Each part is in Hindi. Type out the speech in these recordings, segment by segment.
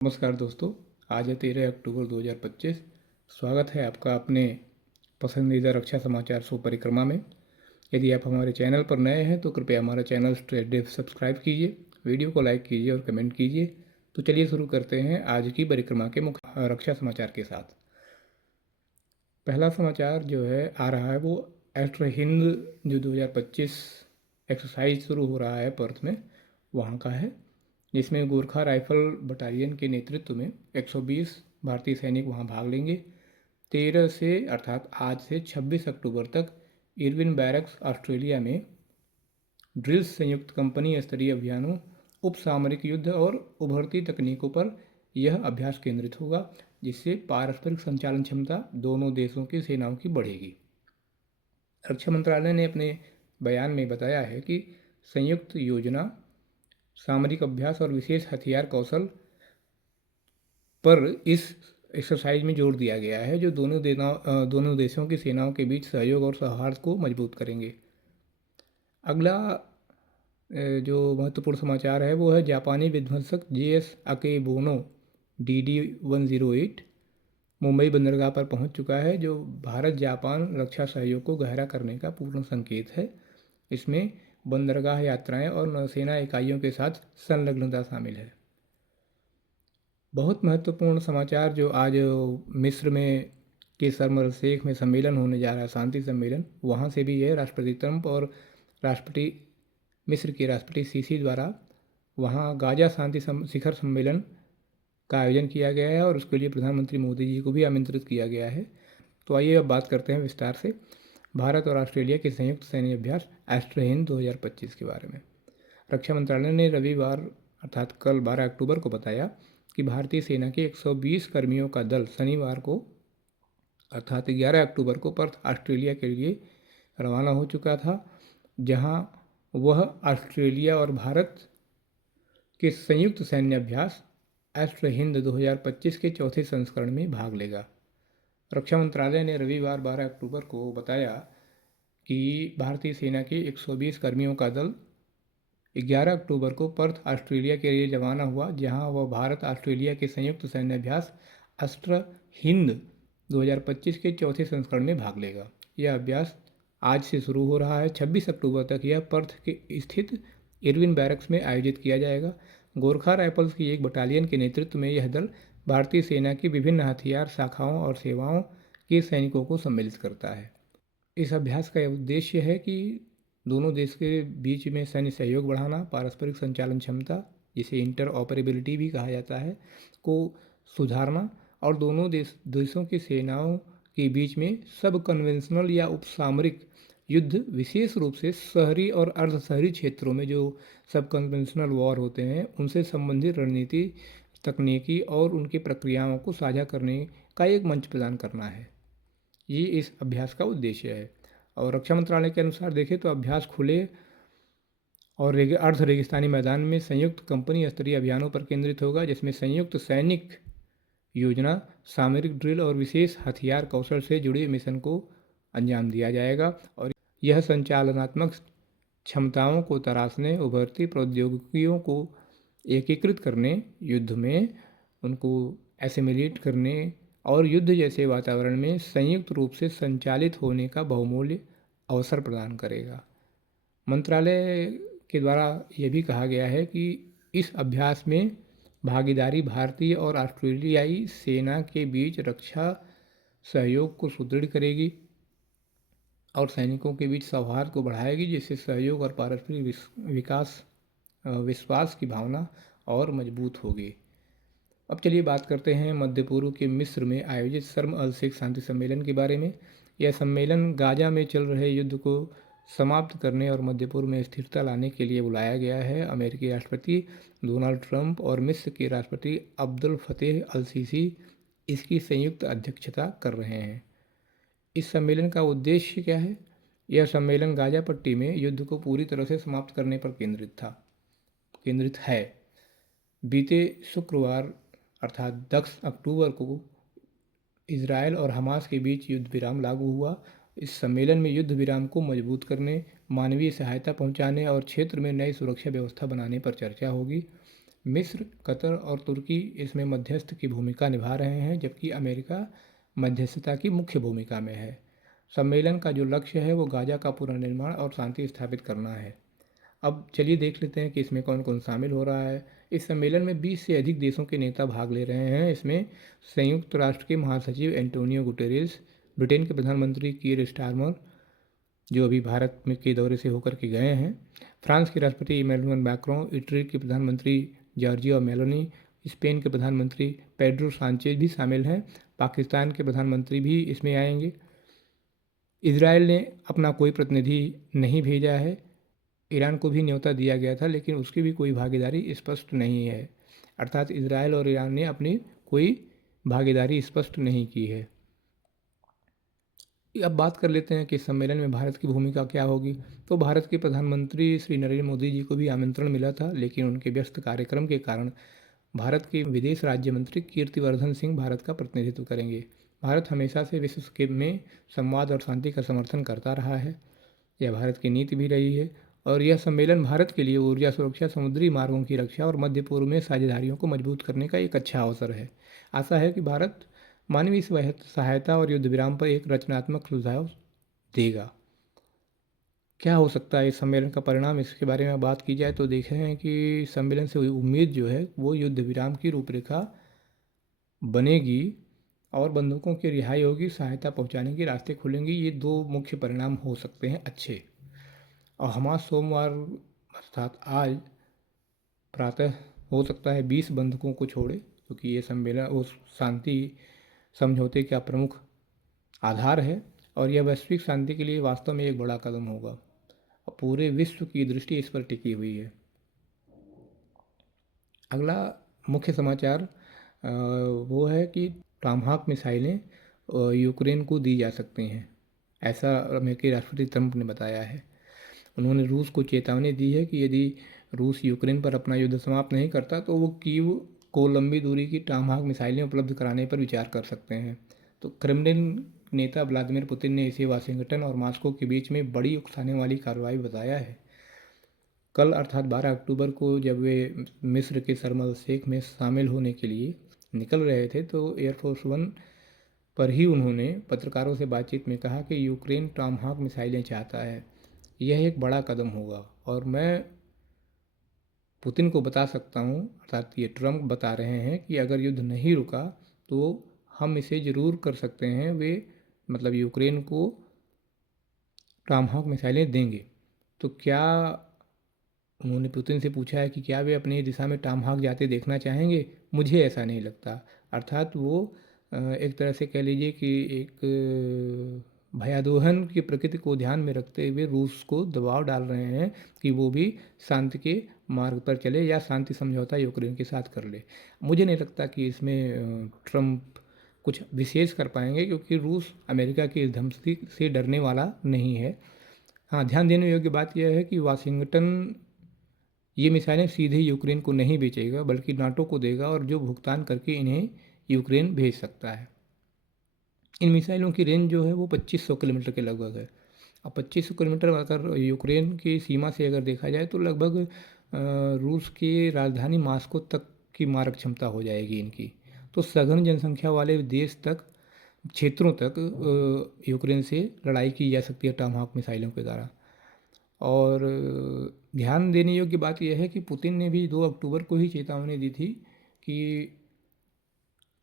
नमस्कार दोस्तों। आज है 13 अक्टूबर 2025। स्वागत है आपका अपने पसंदीदा रक्षा समाचार शो परिक्रमा में। यदि आप हमारे चैनल पर नए हैं तो कृपया हमारा चैनल स्ट्रेट डेव सब्सक्राइब कीजिए, वीडियो को लाइक कीजिए और कमेंट कीजिए। तो चलिए शुरू करते हैं आज की परिक्रमा के मुख्य रक्षा समाचार के साथ। पहला समाचार जो है आ रहा है वो एस्ट्रो हिंद जो 2025 एक्सरसाइज शुरू हो रहा है पर्थ में, वहाँ का है, जिसमें गोरखा राइफल बटालियन के नेतृत्व में 120 भारतीय सैनिक वहां भाग लेंगे। 13 से अर्थात आज से 26 अक्टूबर तक इरविन बैरक्स ऑस्ट्रेलिया में ड्रिल्स संयुक्त कंपनी स्तरीय अभियानों, उप सामरिक युद्ध और उभरती तकनीकों पर यह अभ्यास केंद्रित होगा, जिससे पारस्परिक संचालन क्षमता दोनों देशों की सेनाओं की बढ़ेगी। रक्षा मंत्रालय ने अपने बयान में बताया है कि संयुक्त योजना, सामरिक अभ्यास और विशेष हथियार कौशल पर इस एक्सरसाइज में जोर दिया गया है, जो दोनों देशों की सेनाओं के बीच सहयोग और सौहार्द को मजबूत करेंगे। अगला जो महत्वपूर्ण समाचार है वो है जापानी विध्वंसक JS अकेबोनो DD-108 मुंबई बंदरगाह पर पहुंच चुका है, जो भारत जापान रक्षा सहयोग को गहरा करने का पूर्ण संकेत है। इसमें बंदरगाह यात्राएं और नौसेना इकाइयों के साथ संलग्नता शामिल है। बहुत महत्वपूर्ण समाचार जो आज मिस्र में के शर्म अल शेख में सम्मेलन होने जा रहा है, शांति सम्मेलन, वहाँ से भी है। राष्ट्रपति ट्रंप और राष्ट्रपति मिस्र के राष्ट्रपति सीसी द्वारा वहाँ गाजा शांति शिखर सम्मेलन का आयोजन किया गया है और उसके लिए प्रधानमंत्री मोदी जी को भी आमंत्रित किया गया है। तो आइए अब बात करते हैं विस्तार से भारत और ऑस्ट्रेलिया के संयुक्त सैन्य अभ्यास एस्ट्रो हिंद 2025 के बारे में। रक्षा मंत्रालय ने रविवार अर्थात कल 12 अक्टूबर को बताया कि भारतीय सेना के 120 कर्मियों का दल शनिवार को अर्थात 11 अक्टूबर को पर्थ ऑस्ट्रेलिया के लिए रवाना हो चुका था, जहां वह ऑस्ट्रेलिया और भारत के संयुक्त सैन्य अभ्यास एस्ट्रो हिंद 2025 के चौथे संस्करण में भाग लेगा। रक्षा मंत्रालय ने रविवार 12 अक्टूबर को बताया कि भारतीय सेना के 120 कर्मियों का दल 11 अक्टूबर को पर्थ ऑस्ट्रेलिया के लिए रवाना हुआ, जहां वह भारत ऑस्ट्रेलिया के संयुक्त सैन्य अभ्यास एस्ट्रो हिंद 2025 के चौथे संस्करण में भाग लेगा। यह अभ्यास आज से शुरू हो रहा है। 26 अक्टूबर तक यह पर्थ के स्थित इरविन बैरक्स में आयोजित किया जाएगा। गोरखा राइफल्स की एक बटालियन के नेतृत्व में यह दल भारतीय सेना की विभिन्न हथियार शाखाओं और सेवाओं के सैनिकों को सम्मिलित करता है। इस अभ्यास का उद्देश्य है कि दोनों देश के बीच में सैन्य सहयोग बढ़ाना, पारस्परिक संचालन क्षमता, जिसे इंटर ऑपरेबिलिटी भी कहा जाता है, को सुधारना और दोनों देशों की सेनाओं के बीच में सब कन्वेंशनल या उपसामरिक युद्ध, विशेष रूप से शहरी और अर्ध शहरी क्षेत्रों में जो सब कन्वेंशनल वॉर होते हैं, उनसे संबंधित रणनीति, तकनीकी और उनकी प्रक्रियाओं को साझा करने का एक मंच प्रदान करना है। ये इस अभ्यास का उद्देश्य है। और रक्षा मंत्रालय के अनुसार देखें तो अभ्यास खुले और अर्ध रेगिस्तानी मैदान में संयुक्त कंपनी स्तरीय अभियानों पर केंद्रित होगा, जिसमें संयुक्त सैनिक योजना, सामरिक ड्रिल और विशेष हथियार कौशल से जुड़े मिशन को अंजाम दिया जाएगा। और यह संचालनात्मक क्षमताओं को तराशने, उभरती प्रौद्योगिकियों को एकीकृत करने, युद्ध में उनको एसिमिलेट करने और युद्ध जैसे वातावरण में संयुक्त रूप से संचालित होने का बहुमूल्य अवसर प्रदान करेगा। मंत्रालय के द्वारा यह भी कहा गया है कि इस अभ्यास में भागीदारी भारतीय और ऑस्ट्रेलियाई सेना के बीच रक्षा सहयोग को सुदृढ़ करेगी और सैनिकों के बीच सौहार्द को बढ़ाएगी, जिससे सहयोग और पारस्परिक विश्वास की भावना और मजबूत होगी। अब चलिए बात करते हैं मध्य पूर्व के मिस्र में आयोजित शर्म अल शेख शांति सम्मेलन के बारे में। यह सम्मेलन गाजा में चल रहे युद्ध को समाप्त करने और मध्य पूर्व में स्थिरता लाने के लिए बुलाया गया है। अमेरिकी राष्ट्रपति डोनाल्ड ट्रंप और मिस्र के राष्ट्रपति अब्दुल फतेह अल सीसी इसकी संयुक्त अध्यक्षता कर रहे हैं। इस सम्मेलन का उद्देश्य क्या है? यह सम्मेलन गाजा पट्टी में युद्ध को पूरी तरह से समाप्त करने पर केंद्रित है। बीते शुक्रवार अर्थात 10 अक्टूबर को इजरायल और हमास के बीच युद्ध विराम लागू हुआ। इस सम्मेलन में युद्ध विराम को मजबूत करने, मानवीय सहायता पहुंचाने और क्षेत्र में नई सुरक्षा व्यवस्था बनाने पर चर्चा होगी। मिस्र, कतर और तुर्की इसमें मध्यस्थ की भूमिका निभा रहे हैं, जबकि अमेरिका मध्यस्थता की मुख्य भूमिका में है। सम्मेलन का जो लक्ष्य है वो गाजा का पुनर्निर्माण और शांति स्थापित करना है। अब चलिए देख लेते हैं कि इसमें कौन कौन शामिल हो रहा है। इस सम्मेलन में 20 से अधिक देशों के नेता भाग ले रहे हैं। इसमें संयुक्त राष्ट्र के महासचिव एंटोनियो गुटेरेस, ब्रिटेन के प्रधानमंत्री कीर स्टारमर, जो अभी भारत में के दौरे से होकर के गए हैं, फ्रांस के राष्ट्रपति इमैनुअल मैक्रों, इटली के प्रधानमंत्री जॉर्जिया मेलोनी, स्पेन के प्रधानमंत्री पेड्रो सांचेज भी शामिल हैं। पाकिस्तान के प्रधानमंत्री भी इसमें आएंगे। इजराइल ने अपना कोई प्रतिनिधि नहीं भेजा है। ईरान को भी न्योता दिया गया था, लेकिन उसकी भी कोई भागीदारी स्पष्ट नहीं है। अर्थात इजराइल और ईरान ने अपनी कोई भागीदारी स्पष्ट नहीं की है। अब बात कर लेते हैं कि सम्मेलन में भारत की भूमिका क्या होगी। तो भारत के प्रधानमंत्री श्री नरेंद्र मोदी जी को भी आमंत्रण मिला था, लेकिन उनके व्यस्त कार्यक्रम के कारण भारत के विदेश राज्य मंत्री कीर्तिवर्धन सिंह भारत का प्रतिनिधित्व करेंगे। भारत हमेशा से विश्व के में संवाद और शांति का समर्थन करता रहा है। यह भारत की नीति भी रही है और यह सम्मेलन भारत के लिए ऊर्जा सुरक्षा, समुद्री मार्गों की रक्षा और मध्य पूर्व में साझेदारियों को मजबूत करने का एक अच्छा अवसर है। आशा है कि भारत मानवीय सहायता और युद्ध विराम पर एक रचनात्मक सुझाव देगा। क्या हो सकता है इस सम्मेलन का परिणाम, इसके बारे में बात की जाए तो देखें हैं कि सम्मेलन से उम्मीद जो है वो युद्ध विराम की रूपरेखा बनेगी और बंधुकों की रिहाई होगी, सहायता पहुंचाने के रास्ते खुलेंगे। ये दो मुख्य परिणाम हो सकते हैं अच्छे। और हमास सोमवार अर्थात आज प्रातः हो सकता है 20 बंधकों को छोड़े, क्योंकि ये सम्मेलन उस शांति समझौते का प्रमुख आधार है और यह वैश्विक शांति के लिए वास्तव में एक बड़ा कदम होगा और पूरे विश्व की दृष्टि इस पर टिकी हुई है। अगला मुख्य समाचार वो है कि टॉमहाक मिसाइलें यूक्रेन को दी जा सकती हैं, ऐसा अमेरिकी राष्ट्रपति ट्रंप ने बताया है। उन्होंने रूस को चेतावनी दी है कि यदि रूस यूक्रेन पर अपना युद्ध समाप्त नहीं करता तो वो कीव को लंबी दूरी की टॉमहाक मिसाइलें उपलब्ध कराने पर विचार कर सकते हैं। तो क्रेमलिन नेता व्लादिमीर पुतिन ने इसे वाशिंगटन और मॉस्को के बीच में बड़ी उकसाने वाली कार्रवाई बताया है। कल अर्थात 12 अक्टूबर को जब वे मिस्र के शर्म एल शेख में शामिल होने के लिए निकल रहे थे तो एयरफोर्स वन पर ही उन्होंने पत्रकारों से बातचीत में कहा कि यूक्रेन टॉमहाक मिसाइलें चाहता है। यह एक बड़ा कदम होगा और मैं पुतिन को बता सकता हूँ, अर्थात ये ट्रंप बता रहे हैं कि अगर युद्ध नहीं रुका तो हम इसे ज़रूर कर सकते हैं। वे मतलब यूक्रेन को टॉमहाक मिसाइलें देंगे। तो क्या उन्होंने पुतिन से पूछा है कि क्या वे अपनी दिशा में टॉमहाक जाते देखना चाहेंगे। मुझे ऐसा नहीं लगता। अर्थात वो एक तरह से कह लीजिए कि एक भयादोहन की प्रकृति को ध्यान में रखते हुए रूस को दबाव डाल रहे हैं कि वो भी शांति के मार्ग पर चले या शांति समझौता यूक्रेन के साथ कर ले। मुझे नहीं लगता कि इसमें ट्रंप कुछ विशेष कर पाएंगे, क्योंकि रूस अमेरिका की इस धमकी से डरने वाला नहीं है। हाँ, ध्यान देने योग्य बात यह है कि वाशिंगटन ये मिसाइलें सीधे यूक्रेन को नहीं बेचेगा बल्कि नाटो को देगा और जो भुगतान करके इन्हें यूक्रेन भेज सकता है। इन मिसाइलों की रेंज जो है वो 2500 किलोमीटर के लगभग है। अब 2500 किलोमीटर अगर यूक्रेन की सीमा से अगर देखा जाए तो लगभग रूस की राजधानी मॉस्को तक की मारक क्षमता हो जाएगी इनकी। तो सघन जनसंख्या वाले देश तक, क्षेत्रों तक यूक्रेन से लड़ाई की जा सकती है टॉमहाक मिसाइलों के द्वारा। और ध्यान देने योग्य बात यह है कि पुतिन ने भी 2 अक्टूबर को ही चेतावनी दी थी कि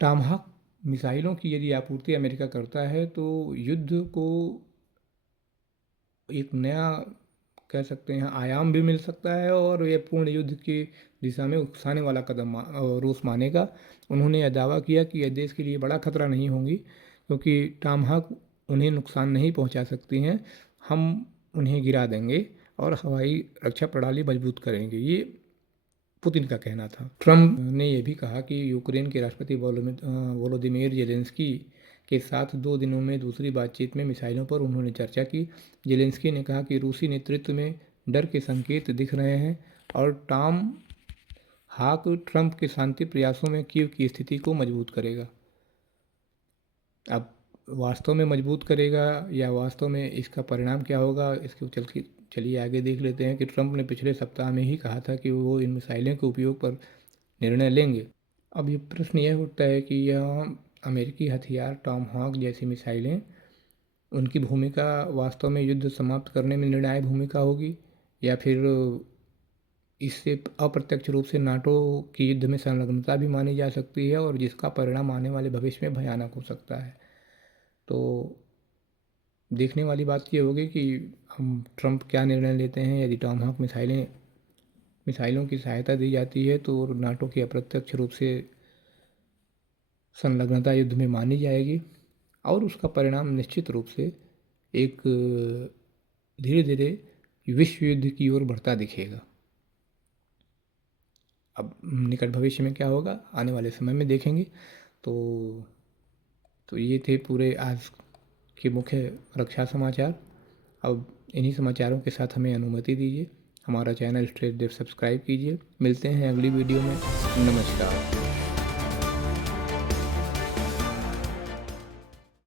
टॉमहाक मिसाइलों की यदि आपूर्ति अमेरिका करता है तो युद्ध को एक नया कह सकते हैं आयाम भी मिल सकता है और यह पूर्ण युद्ध की दिशा में उकसाने वाला कदम रूस मानेगा। उन्होंने यह दावा किया कि यह देश के लिए बड़ा खतरा नहीं होंगी, क्योंकि टॉमहाक उन्हें नुकसान नहीं पहुंचा सकती हैं। हम उन्हें गिरा देंगे और हवाई रक्षा प्रणाली मजबूत करेंगे, ये पुतिन का कहना था। ट्रंप ने यह भी कहा कि यूक्रेन के राष्ट्रपति वोलोदिमीर जेलेंस्की के साथ 2 दिनों में दूसरी बातचीत में मिसाइलों पर उन्होंने चर्चा की। जेलेंस्की ने कहा कि रूसी नेतृत्व में डर के संकेत दिख रहे हैं और टॉम हाक ट्रंप के शांति प्रयासों में कीव की स्थिति को मजबूत करेगा। अब वास्तव में मजबूत करेगा या वास्तव में इसका परिणाम क्या होगा, इसके चलिए आगे देख लेते हैं कि ट्रंप ने पिछले सप्ताह में ही कहा था कि वो इन मिसाइलों के उपयोग पर निर्णय लेंगे। अब ये प्रश्न यह उठता है कि यह अमेरिकी हथियार टॉमहॉक जैसी मिसाइलें, उनकी भूमिका वास्तव में युद्ध समाप्त करने में निर्णायक भूमिका होगी, या फिर इससे अप्रत्यक्ष रूप से नाटो की युद्ध में संलग्नता भी मानी जा सकती है, और जिसका परिणाम आने वाले भविष्य में भयानक हो सकता है। तो देखने वाली बात ये होगी कि हम ट्रंप क्या निर्णय लेते हैं। यदि टॉमहॉक मिसाइलों की सहायता दी जाती है तो नाटो की अप्रत्यक्ष रूप से संलग्नता युद्ध में मानी जाएगी, और उसका परिणाम निश्चित रूप से एक धीरे धीरे विश्व युद्ध की ओर बढ़ता दिखेगा। अब निकट भविष्य में क्या होगा, आने वाले समय में देखेंगे। तो ये थे पूरे आज के मुख्य रक्षा समाचार। अब इन्हीं समाचारों के साथ हमें अनुमति दीजिए। हमारा चैनल स्ट्रेट डेव सब्सक्राइब कीजिए। मिलते हैं अगली वीडियो में। नमस्कार।